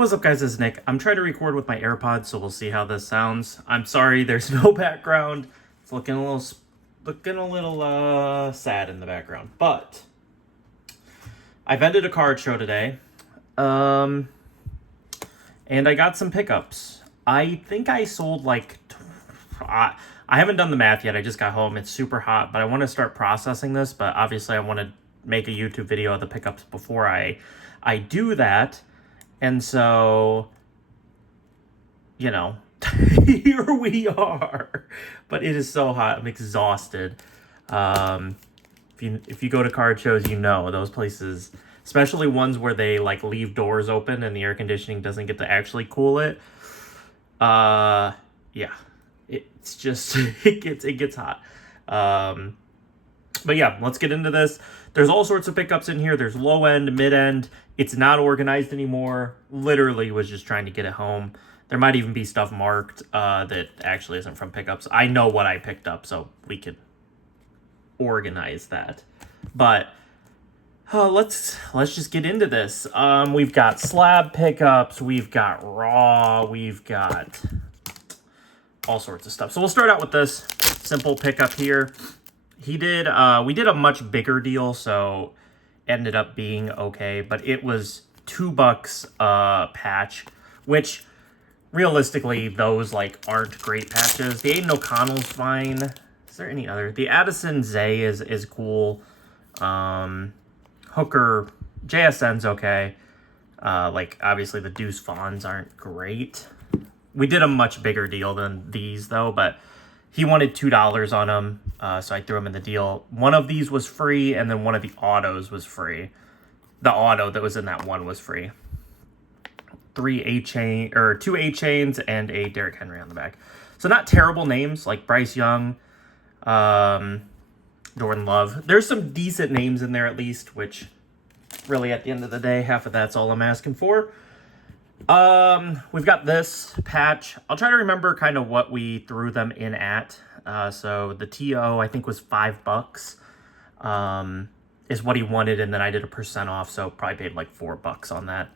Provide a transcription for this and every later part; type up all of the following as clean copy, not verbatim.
What's up, guys? This is Nick. I'm trying to record with my AirPods, so we'll see how this sounds. I'm sorry, there's no background. It's looking a little sad in the background. But I've ended a card show today, and I got some pickups. I think I sold I haven't done the math yet. I just got home. It's super hot, but I want to start processing this. But obviously, I want to make a YouTube video of the pickups before I do that. And so, you know, here we are. But it is so hot. I'm exhausted. If you go to card shows, you know those places, especially ones where they leave doors open and the air conditioning doesn't get to actually cool it. Yeah, it's just it gets hot. But yeah, let's get into this. There's all sorts of pickups in here. There's low end, mid end. It's not organized anymore. Literally was just trying to get it home. There might even be stuff marked that actually isn't from pickups. I know what I picked up, so we could organize that. But let's just get into this. We've got slab pickups. We've got raw. We've got all sorts of stuff. So we'll start out with this simple pickup here. We did a much bigger deal, so ended up being okay, but it was $2 a patch, which realistically those aren't great patches. The Aiden O'Connell's fine. Is there any other? The Addison Zay is cool. Hooker JSN's okay. Obviously the Deuce Fawns aren't great. We did a much bigger deal than these though, but he wanted $2 on them, so I threw him in the deal. One of these was free, and then one of the autos was free. The auto that was in that one was free. 2 A-chains and a Derrick Henry on the back. So not terrible names like Bryce Young, Jordan Love. There's some decent names in there at least, which really at the end of the day, half of that's all I'm asking for. We've got this patch. I'll try to remember kind of what we threw them in at. So the TO I think was $5, is what he wanted. And then I did a % off. So probably paid $4 on that.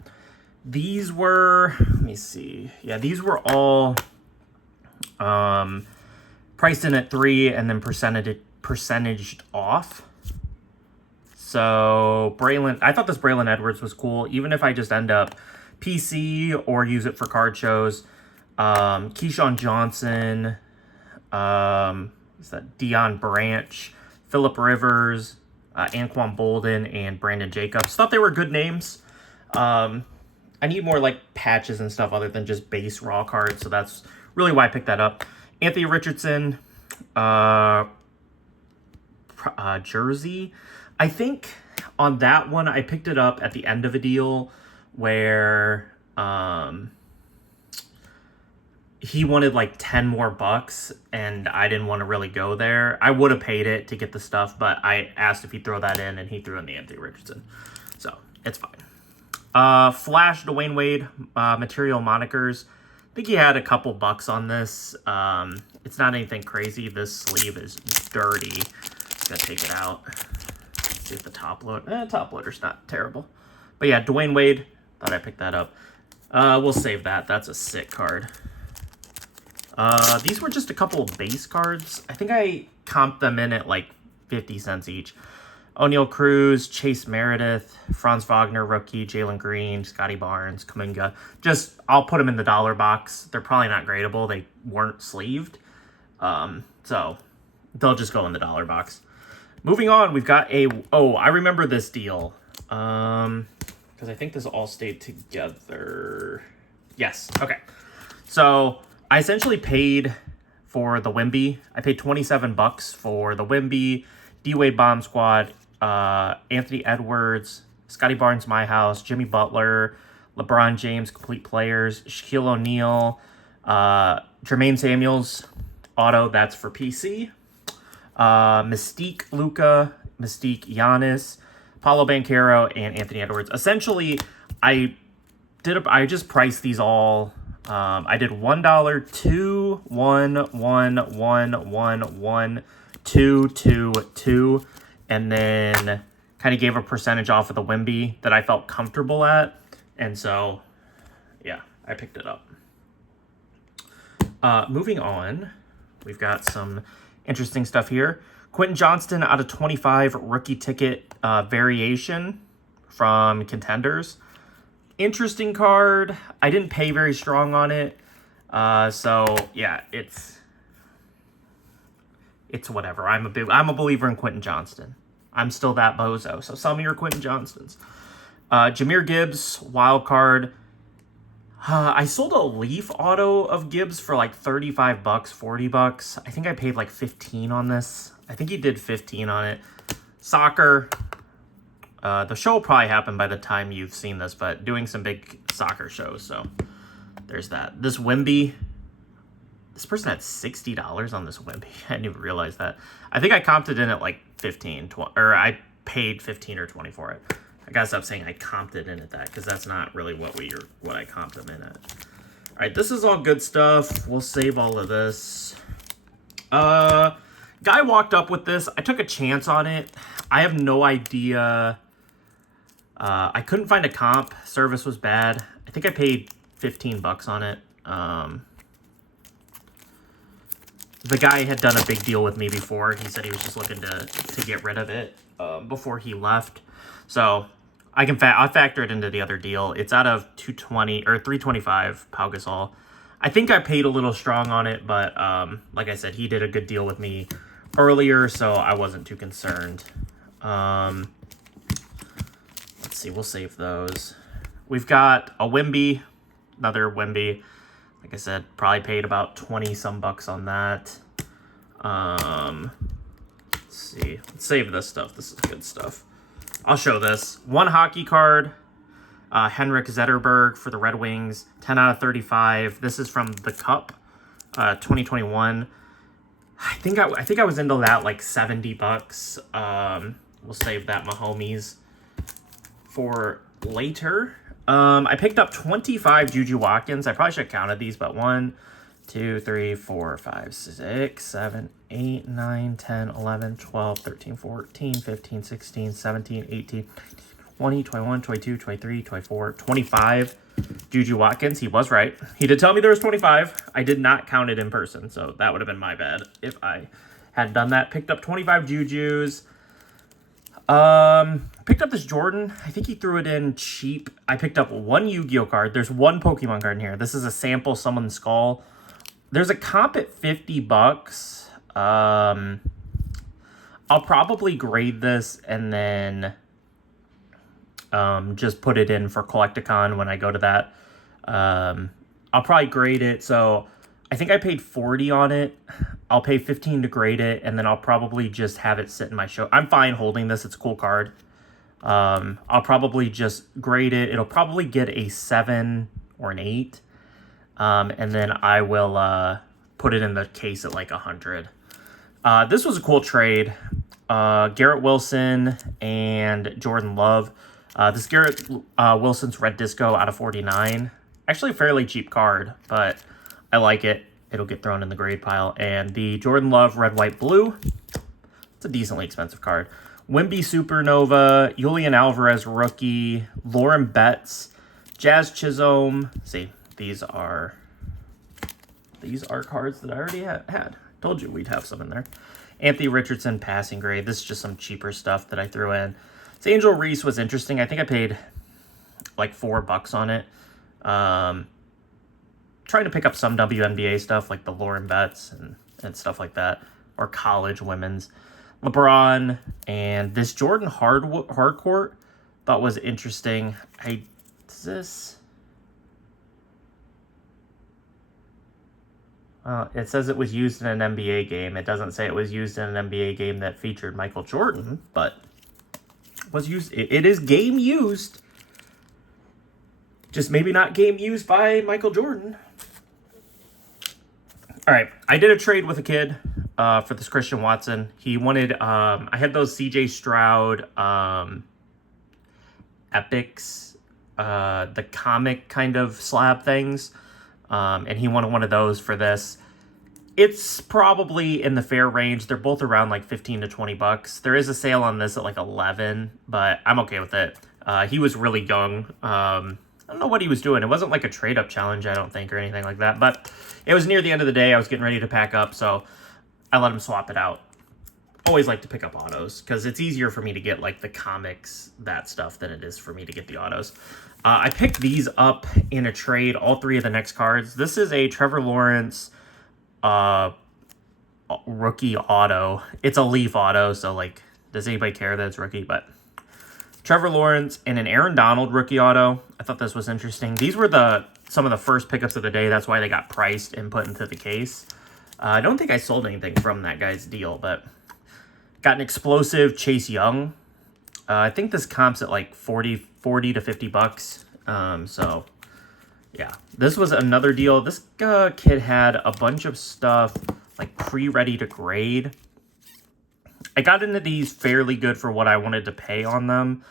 These were, let me see. Yeah, these were all, priced in at 3 and then percentaged off. So I thought this Braylon Edwards was cool. Even if I just end up PC or use it for card shows. Keyshawn Johnson, is that Deion Branch, Phillip Rivers, Anquan Bolden, and Brandon Jacobs. Thought they were good names. I need more patches and stuff other than just base raw cards, so that's really why I picked that up. Anthony Richardson, jersey. I think on that one I picked it up at the end of a deal where he wanted 10 more bucks and I didn't want to really go there. I would have paid it to get the stuff, but I asked if he'd throw that in and he threw in the Anthony Richardson. So it's fine. Flash Dwayne Wade, material monikers. I think he had a couple bucks on this. It's not anything crazy. This sleeve is dirty. Gonna take it out. See if the top loader's not terrible. But yeah, Dwayne Wade. Thought I picked that up. We'll save that. That's a sick card. These were just a couple of base cards. I think I comped them in at 50 cents each. O'Neal Cruz, Chase Meredith, Franz Wagner, rookie, Jalen Green, Scotty Barnes, Kuminga. I'll put them in the dollar box. They're probably not gradable. They weren't sleeved. So they'll just go in the dollar box. Moving on, we've got I remember this deal. Because I think this all stayed together. Yes, okay. So I essentially paid for the Wemby. I paid $27 for the Wemby, D-Wade Bomb Squad, Anthony Edwards, Scotty Barnes My House, Jimmy Butler, LeBron James Complete Players, Shaquille O'Neal, Jermaine Samuels auto, that's for PC, Mystique Luka, Mystique Giannis, Paulo Banchero, and Anthony Edwards. Essentially, I just priced these all. I did $1, 2, 1, 1, 1, 1, 1, 2, 2, 2, and then kind of gave a percentage off of the Wemby that I felt comfortable at. And so, Yeah, I picked it up. Moving on, we've got some interesting stuff here. Quentin Johnston out of 25 rookie ticket variation from Contenders. Interesting card. I didn't pay very strong on it. So yeah, it's whatever. I'm a believer in Quentin Johnston. I'm still that bozo. So some of your Quentin Johnstons. Jahmyr Gibbs, wild card. I sold a Leaf auto of Gibbs for like $35, $40. I think I paid like 15 on this. I think he did 15 on it. Soccer. The show will probably happen by the time you've seen this, but doing some big soccer shows, so there's that. This Wemby, this person had $60 on this Wemby. I didn't even realize that. I think I comped it in at like 15, 20, or I paid 15 or 20 for it. I gotta stop saying I comped it in at that, because that's not really what I comped them in at. All right, this is all good stuff. We'll save all of this. Guy walked up with this. I took a chance on it. I have no idea. I couldn't find a comp. Service was bad. I think I paid $15 on it. The guy had done a big deal with me before. He said he was just looking to get rid of it before he left. So I factor it into the other deal. It's out of 220 or 325 Pau Gasol. I think I paid a little strong on it, but like I said, he did a good deal with me earlier, so I wasn't too concerned. Let's see, we'll save those. We've got a Wemby, another Wemby. Like I said, probably paid about 20 some bucks on that. Let's see. Let's save this stuff. This is good stuff. I'll show this. One hockey card. Henrik Zetterberg for the Red Wings. 10 out of 35. This is from the Cup, 2021. I think I was into that like $70. We'll save that Mahomes for later. I picked up 25 Juju Watkins. I probably should have counted these, but 1, 2, 3, 4, 5, 6, 7, 8, 9, 10, 11, 12, 13, 14, 15, 16, 17, 18, 20, 21, 22, 23, 24, 25 Juju Watkins. He was right. He did tell me there was 25. I did not count it in person, so that would have been my bad if I had done that. Picked up 25 Jujus. Picked up this Jordan. I think he threw it in cheap. I picked up one Yu-Gi-Oh card. There's one Pokemon card in here. This is a sample Summon Skull. There's a comp at $50. I'll probably grade this and then just put it in for Collecticon when I go to that. I'll probably grade it. So I think I paid 40 on it. I'll pay 15 to grade it, and then I'll probably just have it sit in my show. I'm fine holding this. It's a cool card. I'll probably just grade it. It'll probably get a 7 or an 8. And then I will put it in the case at like 100. This was a cool trade. Garrett Wilson and Jordan Love. This Garrett Wilson's Red Disco out of 49. Actually a fairly cheap card, but I like it. It'll get thrown in the grade pile. And the Jordan Love Red, White, Blue. It's a decently expensive card. Wemby Supernova, Julian Alvarez Rookie, Lauren Betts, Jazz Chisholm. See, these are cards that I already had. Told you we'd have some in there. Anthony Richardson Passing Grade. This is just some cheaper stuff that I threw in. So Angel Reese was interesting. I think I paid like $4 on it. Trying to pick up some WNBA stuff like the Lauren Betts and stuff like that, or college women's. LeBron and this Jordan Hardcourt thought was interesting. It says it was used in an NBA game. It doesn't say it was used in an NBA game that featured Michael Jordan, but was used. It is game used. Just maybe not game used by Michael Jordan. All right, I did a trade with a kid for this Christian Watson. He wanted, I had those CJ Stroud Epics, the comic kind of slab things, and he wanted one of those for this. It's probably in the fair range. They're both around like 15 to $20. There is a sale on this at like 11, but I'm okay with it. He was really young. I don't know what he was doing. It wasn't like a trade-up challenge, I don't think, or anything like that. But it was near the end of the day. I was getting ready to pack up, so I let him swap it out. Always like to pick up autos, because it's easier for me to get, like, the comics, that stuff, than it is for me to get the autos. I picked these up in a trade, all three of the next cards. This is a Trevor Lawrence rookie auto. It's a Leaf auto, so, like, does anybody care that it's rookie? But Trevor Lawrence and an Aaron Donald rookie auto. I thought this was interesting. These were some of the first pickups of the day. That's why they got priced and put into the case. I don't think I sold anything from that guy's deal, but got an explosive Chase Young. I think this comps at like 40 to 50 bucks. So yeah, this was another deal. This kid had a bunch of stuff like pre-ready to grade. I got into these fairly good for what I wanted to pay on them.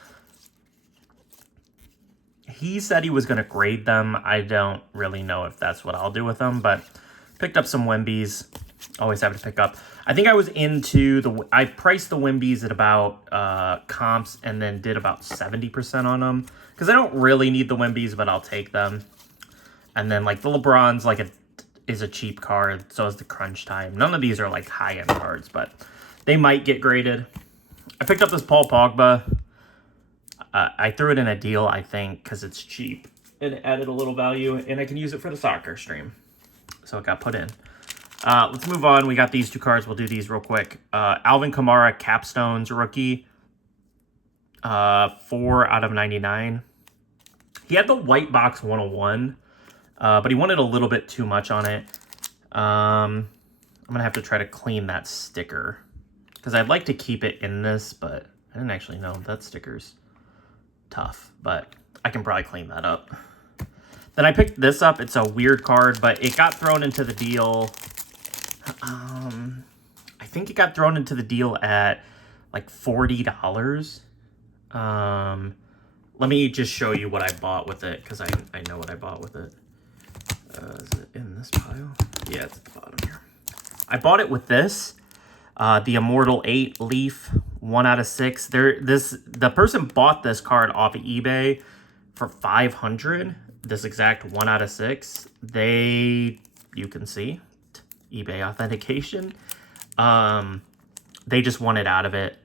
He said he was going to grade them. I don't really know if that's what I'll do with them, but picked up some Wimbies. Always have to pick up. I think I was into I priced the Wimbies at about comps and then did about 70% on them. Because I don't really need the Wimbies, but I'll take them. And then like the LeBron's is a cheap card. So is the Crunch Time. None of these are like high-end cards, but they might get graded. I picked up this Paul Pogba. I threw it in a deal, I think, because it's cheap. It added a little value, and I can use it for the soccer stream. So it got put in. Let's move on. We got these two cards. We'll do these real quick. Alvin Kamara, Capstones rookie. 4 out of 99. He had the white box 101, but he wanted a little bit too much on it. I'm going to have to try to clean that sticker, because I'd like to keep it in this, but I didn't actually know that sticker's tough, but I can probably clean that up. Then I picked this up. It's a weird card, but it got thrown into the deal. I think it got thrown into the deal at like $40. Let me just show you what I bought with it, because I know what I bought with it. Is it in this pile? Yeah, it's at the bottom here. I bought it with this, the Immortal 8 Leaf, 1 out of 6. The person bought this card off of eBay for $500. This exact 1 out of 6. You can see eBay authentication. They just wanted out of it.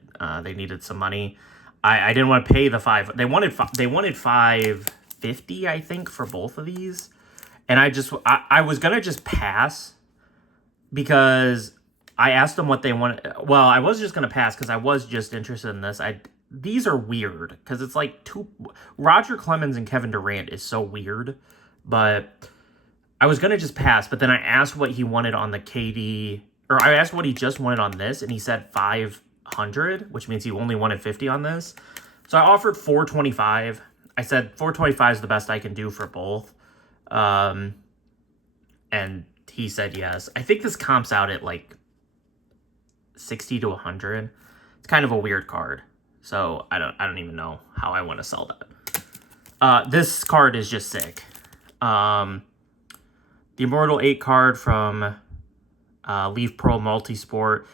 They needed some money. I didn't want to pay the $5. They wanted $550, I think, for both of these. And I was gonna just pass, because I asked them what they wanted. Well, I was just gonna pass because I was just interested in this. These are weird, because it's like Roger Clemens and Kevin Durant is so weird, but I was gonna just pass. But then I asked what he wanted on the KD, or I asked what he just wanted on this, and he said 500, which means he only wanted 50 on this. So I offered 425. I said 425 is the best I can do for both. And he said yes. I think this comps out at like 60 to 100. It's kind of a weird card. So I don't even know how I want to sell that. This card is just sick. The Immortal 8 card from Leaf Pro Multisport.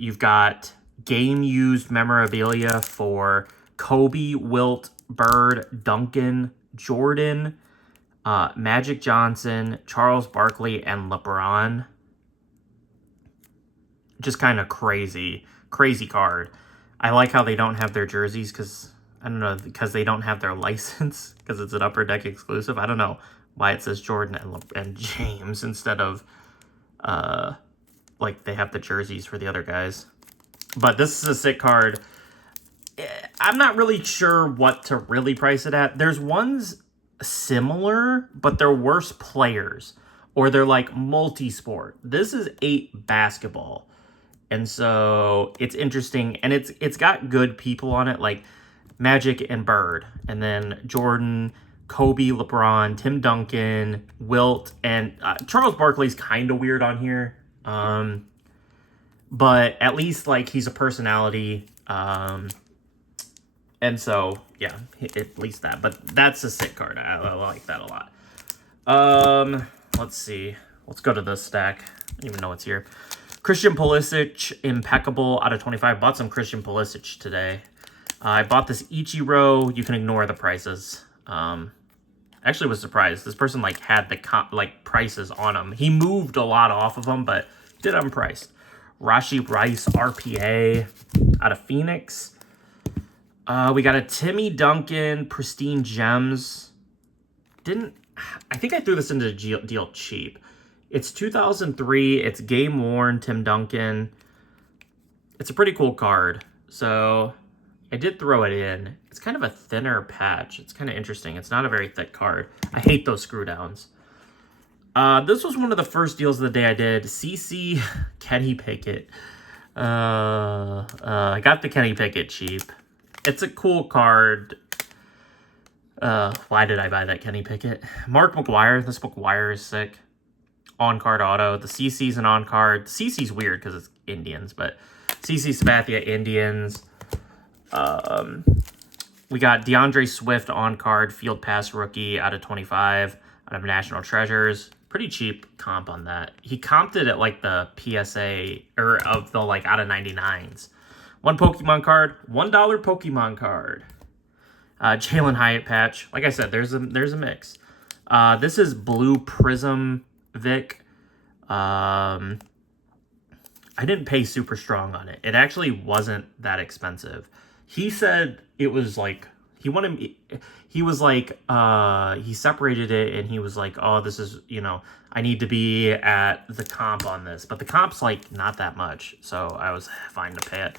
You've got game-used memorabilia for Kobe, Wilt, Bird, Duncan, Jordan, Magic Johnson, Charles Barkley, and LeBron. Just kind of crazy card. I like how they don't have their jerseys, because I don't know, because they don't have their license, because it's an Upper Deck exclusive. I don't know why it says Jordan and James instead of like they have the jerseys for the other guys. But this is a sick card. I'm not really sure what to really price it at. There's ones similar, but they're worse players, or they're like multi-sport. This is 8 basketball. And so it's interesting, and it's got good people on it, like Magic and Bird, and then Jordan, Kobe, LeBron, Tim Duncan, Wilt, and Charles Barkley's kind of weird on here. But at least like he's a personality. And so yeah, at least that. But that's a sick card. I like that a lot. Let's see. Let's go to this stack. I don't even know what's here. Christian Pulisic, impeccable out of 25. Bought some Christian Pulisic today. I bought this Ichiro. You can ignore the prices. Actually was surprised. This person like had the prices on them. He moved a lot off of them, but did unpriced. Rashi Rice RPA out of Phoenix. We got a Timmy Duncan Pristine Gems. I think I threw this into the deal cheap. It's 2003. It's game worn Tim Duncan. It's a pretty cool card. So I did throw it in. It's kind of a thinner patch. It's kind of interesting. It's not a very thick card. I hate those screw downs. This was one of the first deals of the day I did. CC Kenny Pickett. I got the Kenny Pickett cheap. It's a cool card. Why did I buy that Kenny Pickett? Mark McGuire. This McGuire is sick. On-card auto. The CC's an on-card. CC's weird because it's Indians, but CC Sabathia Indians. We got DeAndre Swift on-card. Field pass rookie out of 25. Out of National Treasures. Pretty cheap comp on that. He comped it at like the PSA, or of the like out of 99s. One Pokemon card. $1 Pokemon card. Jalen Hyatt patch. Like I said, there's a mix. This is Blue Prism Vic. I didn't pay super strong on it. It actually wasn't that expensive. He said it was like he separated it and he was like, oh, this is, I need to be at the comp on this, but the comp's like not that much, so I was fine to pay it.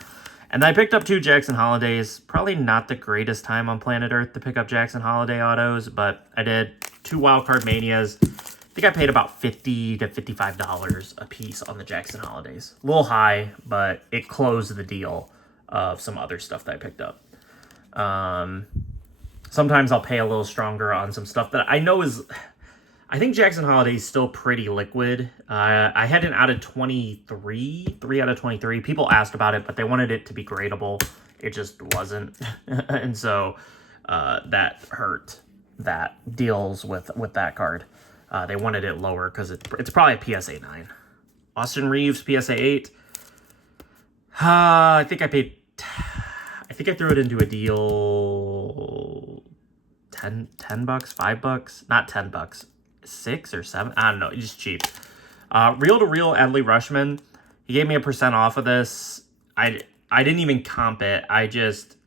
And I picked up 2 Jackson Holidays. Probably not the greatest time on planet Earth to pick up Jackson Holiday autos, but I did. 2 Wildcard Manias. I think I paid about $50 to $55 a piece on the Jackson Holidays. A little high, but it closed the deal of some other stuff that I picked up. Sometimes I'll pay a little stronger on some stuff that I know is... I think Jackson Holiday is still pretty liquid. I had an out of 23, 3 out of 23. People asked about it, but they wanted it to be gradable. It just wasn't. And so that hurt that deals with that card. They wanted it lower because it's probably a PSA 9. Austin Reeves, PSA 8. I think I threw it into a deal $10 $5, not $10. 6 or 7, I don't know, just cheap. Reel to reel Adley Rushman. He gave me a % off of this. I didn't even comp it.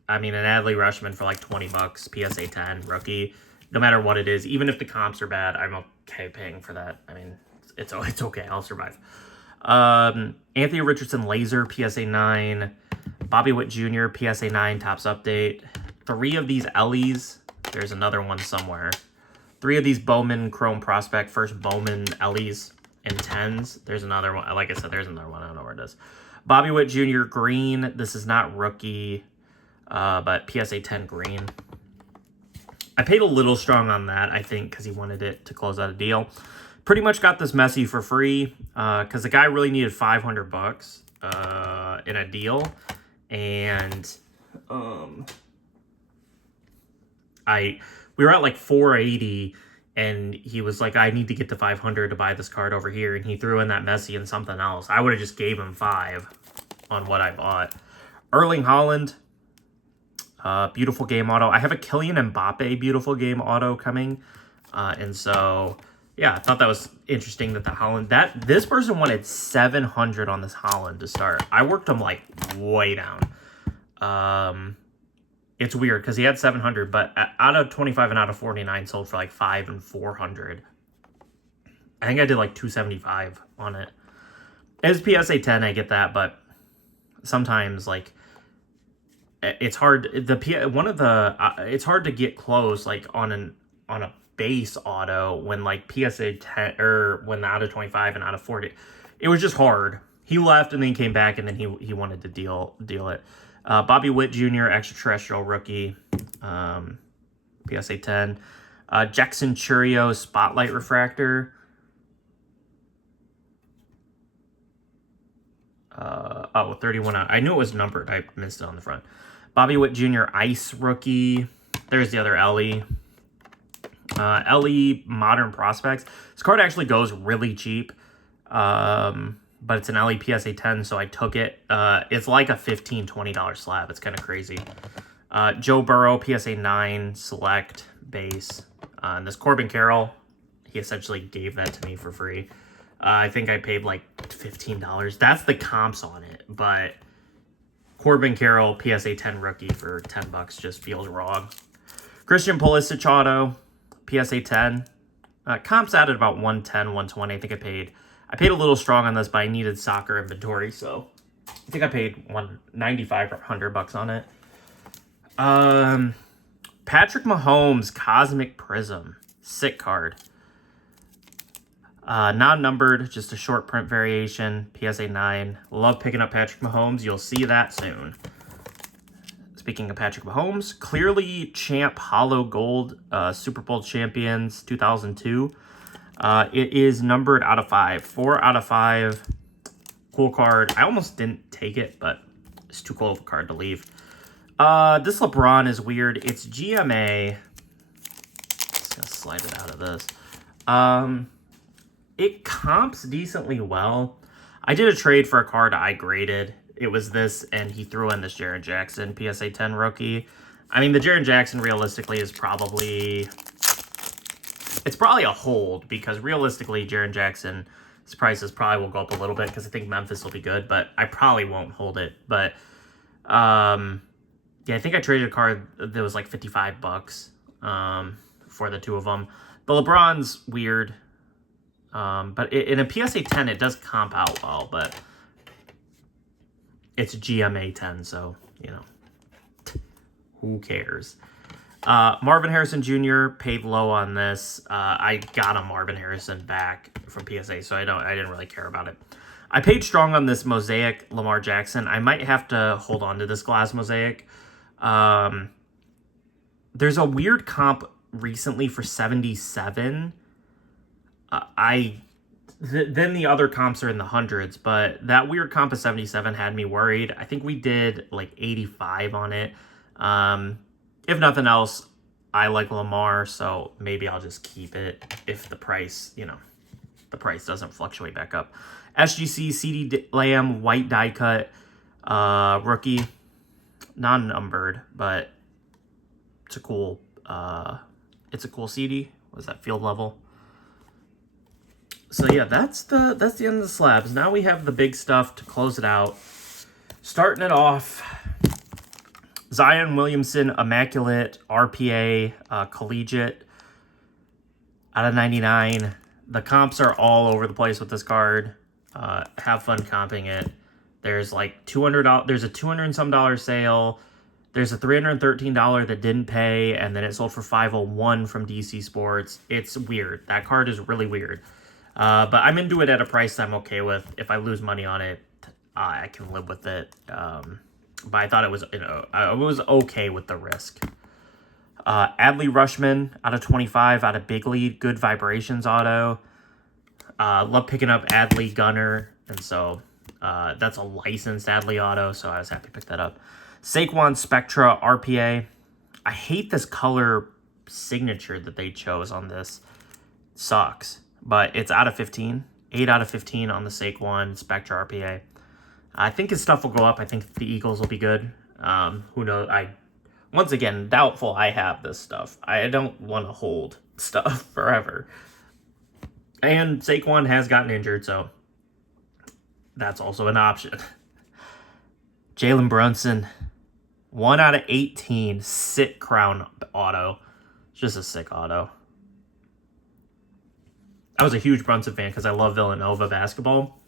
an Adley Rushman for like $20, PSA 10 rookie. No matter what it is, even if the comps are bad, I'm okay paying for that. I mean, it's okay. I'll survive. Anthony Richardson Laser, PSA 9. Bobby Witt Jr. PSA 9 Topps Update. 3 of these Ellies. There's another one somewhere. 3 of these Bowman Chrome Prospect, first Bowman Ellies in 10s. There's another one. Like I said, there's another one. I don't know where it is. Bobby Witt Jr. Green. This is not rookie, but PSA 10 green. I paid a little strong on that, I think, because he wanted it to close out a deal. Pretty much got this Messi for free because the guy really needed $500 in a deal. And we were at like 480 and he was like, I need to get to 500 to buy this card over here. And he threw in that Messi and something else. I would have just gave him 5 on what I bought. Erling Haaland, beautiful game auto. I have a Kylian Mbappe beautiful game auto coming. And so, yeah, I thought that was interesting that the Haaland, this person wanted 700 on this Haaland to start. I worked him like way down. It's weird because he had 700, but out of 25 and out of 49 sold for like 5 and 400. I think I did like 275 on it. It's PSA 10, I get that, but sometimes like it's hard. It's hard to get close like on a base auto when like PSA 10 or when out of 25 and out of 40. It was just hard. He left and then came back and then he wanted to deal it. Bobby Witt Jr., extraterrestrial rookie, PSA 10. Jackson Churio, Spotlight Refractor. 31 out. I knew it was numbered. I missed it on the front. Bobby Witt Jr., Ice rookie. There's the other Ellie. Ellie, Modern Prospects. This card actually goes really cheap. But it's an LE PSA 10, so I took it. It's like a $15, $20 slab. It's kind of crazy. Joe Burrow, PSA 9, Select, base. And this Corbin Carroll, he essentially gave that to me for free. I think I paid like $15. That's the comps on it, but Corbin Carroll PSA 10 rookie for $10 just feels wrong. Christian Pulisic auto, PSA 10. Comps added about 110, 120. I think I paid a little strong on this, but I needed soccer inventory, so I think I paid $195 or $100 on it. Patrick Mahomes Cosmic Prism, sick card. Non-numbered, just a short print variation, PSA 9. Love picking up Patrick Mahomes. You'll see that soon. Speaking of Patrick Mahomes, clearly champ hollow gold, Super Bowl champions 2002. It is numbered out of 5. 4 out of 5. Cool card. I almost didn't take it, but it's too cool of a card to leave. This LeBron is weird. It's GMA. Just gonna slide it out of this. It comps decently well. I did a trade for a card I graded. It was this, and he threw in this Jaren Jackson PSA 10 rookie. I mean, the Jaren Jackson realistically is probably... It's probably a hold, because realistically, Jaren Jackson's prices probably will go up a little bit, because I think Memphis will be good, but I probably won't hold it. But, yeah, I think I traded a card that was like $55 for the two of them. The LeBron's weird. But in a PSA 10, it does comp out well, but it's GMA 10, so, you know, who cares? Marvin Harrison Jr. paid low on this. I got a Marvin Harrison back from PSA, so I didn't really care about it. I paid strong on this Mosaic Lamar Jackson. I might have to hold on to this glass Mosaic. There's a weird comp recently for 77. Then the other comps are in the hundreds, but that weird comp of 77 had me worried. I think we did like 85 on it. If nothing else, I like Lamar, so maybe I'll just keep it if the price, the price doesn't fluctuate back up. SGC CD Lamb white die cut rookie, non-numbered, but it's a cool CD. Was that field level? So yeah, that's the end of the slabs. Now we have the big stuff to close it out. Starting it off, Zion Williamson Immaculate RPA Collegiate out of 99. The comps are all over the place with this card. Have fun comping it. There's like $200. There's a $200 and some sale. There's a $313 that didn't pay, and then it sold for $501 from DC Sports. It's weird. That card is really weird. But I'm into it at a price I'm okay with. If I lose money on it, I can live with it. But I thought it was, I was okay with the risk. Adley Rushman out of 25, out of Big Lead, good vibrations auto. Love picking up Adley Gunner, and so that's a licensed Adley auto, so I was happy to pick that up. Saquon Spectra RPA. I hate this color signature that they chose on this. It sucks. But it's out of 15. 8 out of 15 on the Saquon Spectra RPA. I think his stuff will go up. I think the Eagles will be good. Who knows? Once again, doubtful I have this stuff. I don't want to hold stuff forever. And Saquon has gotten injured, so that's also an option. Jalen Brunson, 1 out of 18. Sick crown auto. Just a sick auto. I was a huge Brunson fan because I love Villanova basketball,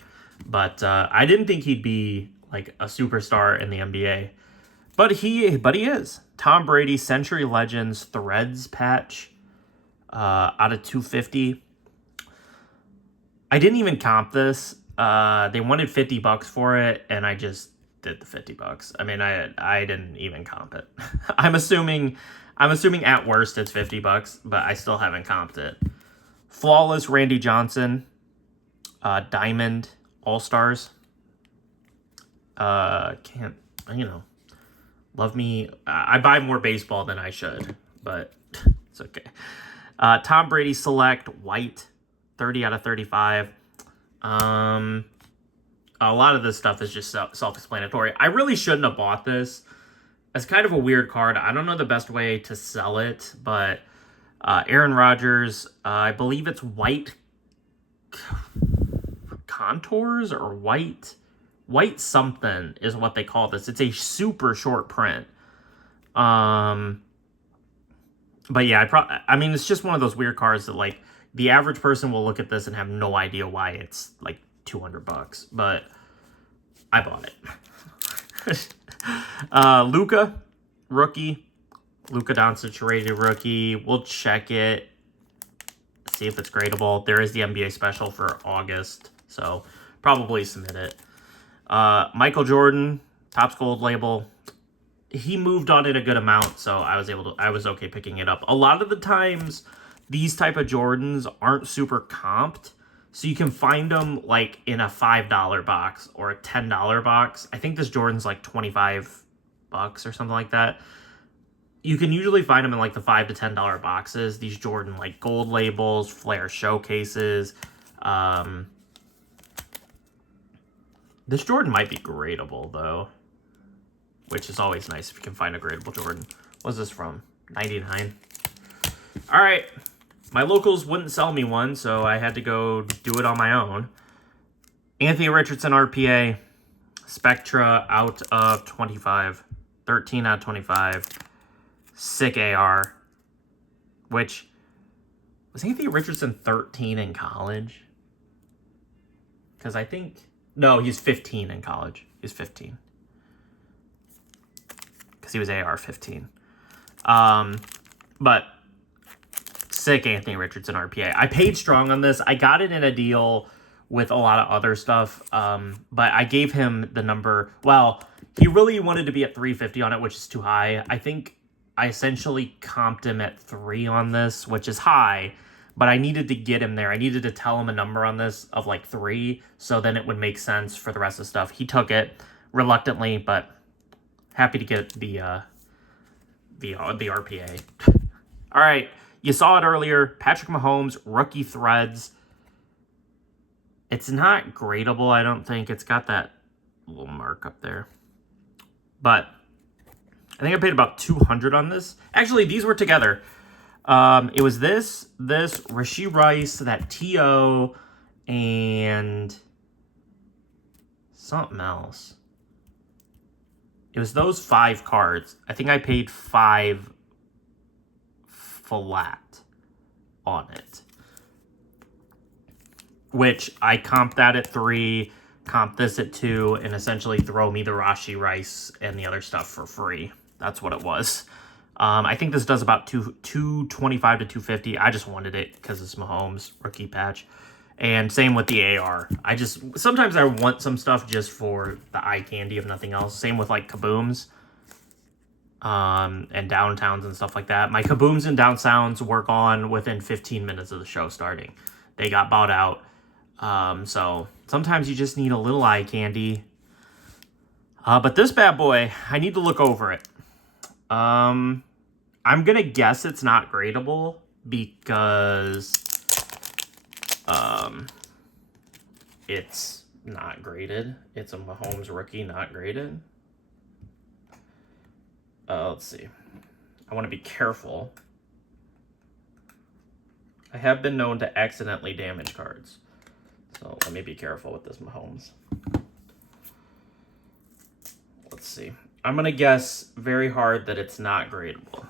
but I didn't think he'd be like a superstar in the NBA. But he is. Tom Brady Century Legends Threads patch out of 250. I didn't even comp this. They wanted $50 for it, and I just did the $50. I mean, I didn't even comp it. I'm assuming at worst it's $50, but I still haven't comped it. Flawless Randy Johnson, Diamond All-Stars. Love me. I buy more baseball than I should, but it's okay. Tom Brady Select White, 30 out of 35. A lot of this stuff is just self-explanatory. I really shouldn't have bought this. It's kind of a weird card. I don't know the best way to sell it, but Aaron Rodgers, I believe it's white contours or white something is what they call this. It's a super short print. But yeah, I mean, it's just one of those weird cards that like the average person will look at this and have no idea why it's like $200, but I bought it. Luka, rookie. Luka Doncic rated rookie. We'll check it, see if it's gradable. There is the NBA special for August, so probably submit it. Michael Jordan, Topps Gold label. He moved on it a good amount, so I was okay picking it up. A lot of the times, these type of Jordans aren't super comped, so you can find them like in a $5 box or a $10 box. I think this Jordan's like $25 or something like that. You can usually find them in like the $5 to $10 boxes. These Jordan like gold labels, Flair showcases. This Jordan might be gradable though, which is always nice if you can find a gradable Jordan. What's this from? 99. All right. My locals wouldn't sell me one, so I had to go do it on my own. Anthony Richardson RPA. Spectra out of 25. 13 out of 25. Sick AR. Which, was Anthony Richardson 13 in college? Because I think, no, he's 15 in college. He's 15. Because he was AR 15. But sick Anthony Richardson RPA. I paid strong on this. I got it in a deal with a lot of other stuff. But I gave him the number. Well, he really wanted to be at 350 on it, which is too high. I think I essentially comped him at 3 on this, which is high. But I needed to get him there. I needed to tell him a number on this of like 3. So then it would make sense for the rest of the stuff. He took it reluctantly, but happy to get the RPA. All right. You saw it earlier. Patrick Mahomes, rookie threads. It's not gradable, I don't think. It's got that little mark up there. But I think I paid about $200 on this. Actually, these were together. It was this, Rashee Rice, that TO, and something else. It was those 5 cards. I think I paid 5 flat on it. Which I comped that at 3, comped this at 2, and essentially throw me the Rashee Rice and the other stuff for free. That's what it was. I think this does about 225 to 250. I just wanted it because it's Mahomes rookie patch. And same with the AR. Sometimes I want some stuff just for the eye candy, if nothing else. Same with like Kabooms and Downtowns and stuff like that. My Kabooms and Downtowns were gone within 15 minutes of the show starting. They got bought out. So sometimes you just need a little eye candy. But this bad boy, I need to look over it. I'm going to guess it's not gradable because it's not graded. It's a Mahomes rookie, not graded. Let's see. I want to be careful. I have been known to accidentally damage cards. So let me be careful with this Mahomes. Let's see. I'm going to guess very hard that it's not gradable.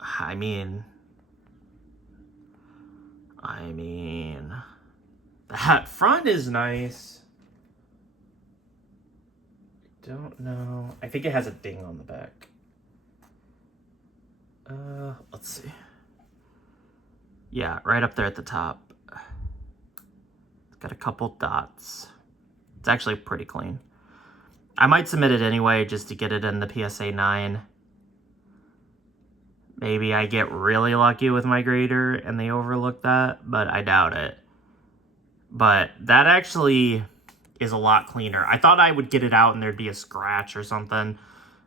I mean, that front is nice. Don't know. I think it has a ding on the back. Let's see. Yeah, right up there at the top. It's got a couple dots. It's actually pretty clean. I might submit it anyway just to get it in the PSA 9. Maybe I get really lucky with my grader and they overlook that, but I doubt it. But that actually is a lot cleaner. I thought I would get it out and there'd be a scratch or something.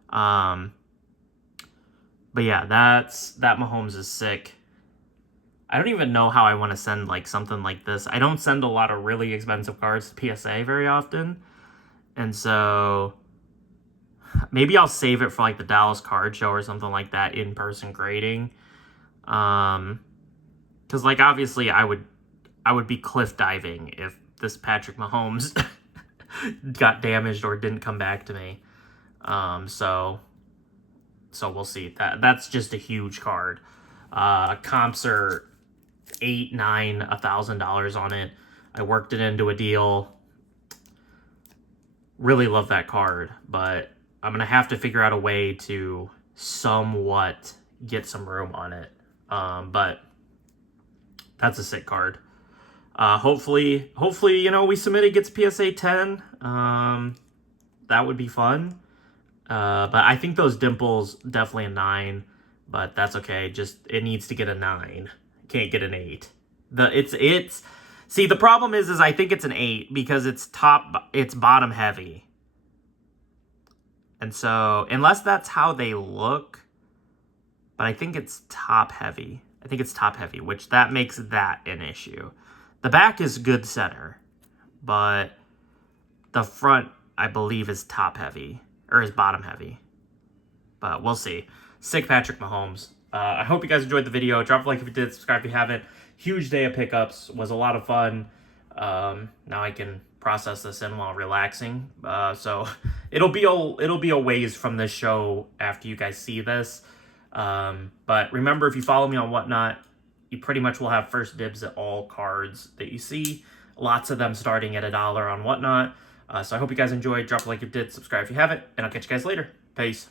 But yeah, that Mahomes is sick. I don't even know how I want to send like something like this. I don't send a lot of really expensive cards to PSA very often. And so Maybe I'll save it for like the Dallas card show or something like that, in-person grading. Because like obviously I would be cliff diving if this Patrick Mahomes got damaged or didn't come back to me. So we'll see. That's just a huge card. Comps are $8, $9, $1,000 on it. I worked it into a deal. Really love that card, but I'm gonna have to figure out a way to somewhat get some room on it. But that's a sick card. Hopefully, we submit it gets PSA 10. That would be fun. But I think those dimples definitely a 9, but that's okay. Just it needs to get a 9. Can't get an 8. See, the problem is I think it's an 8 because it's bottom heavy. And so, unless that's how they look, but I think it's top heavy. I think it's top heavy, which that makes that an issue. The back is good center, but the front, I believe, is top heavy, or is bottom heavy. But we'll see. Sick Patrick Mahomes. I hope you guys enjoyed the video. Drop a like if you did, subscribe if you haven't. Huge day of pickups. Was a lot of fun. Now I can process this in while relaxing. So it'll be a ways from this show after you guys see this. But remember, if you follow me on Whatnot, you pretty much will have first dibs at all cards that you see. Lots of them starting at $1 on Whatnot. So I hope you guys enjoyed. Drop a like if you did, subscribe if you haven't, and I'll catch you guys later. Peace.